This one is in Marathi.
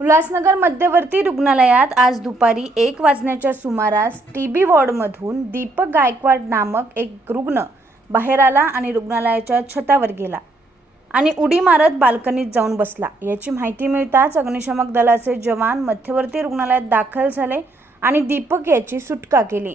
उल्हासनगर मध्यवर्ती रुग्णालयात आज दुपारी एक वाजण्याच्या सुमारास टी बी वॉर्डमधून दीपक गायकवाड नामक एक रुग्ण बाहेर आला आणि रुग्णालयाच्या छतावर गेला आणि उडी मारत बाल्कनीत जाऊन बसला. याची माहिती मिळताच अग्निशमक दलाचे जवान मध्यवर्ती रुग्णालयात दाखल झाले आणि दीपक याची सुटका केली.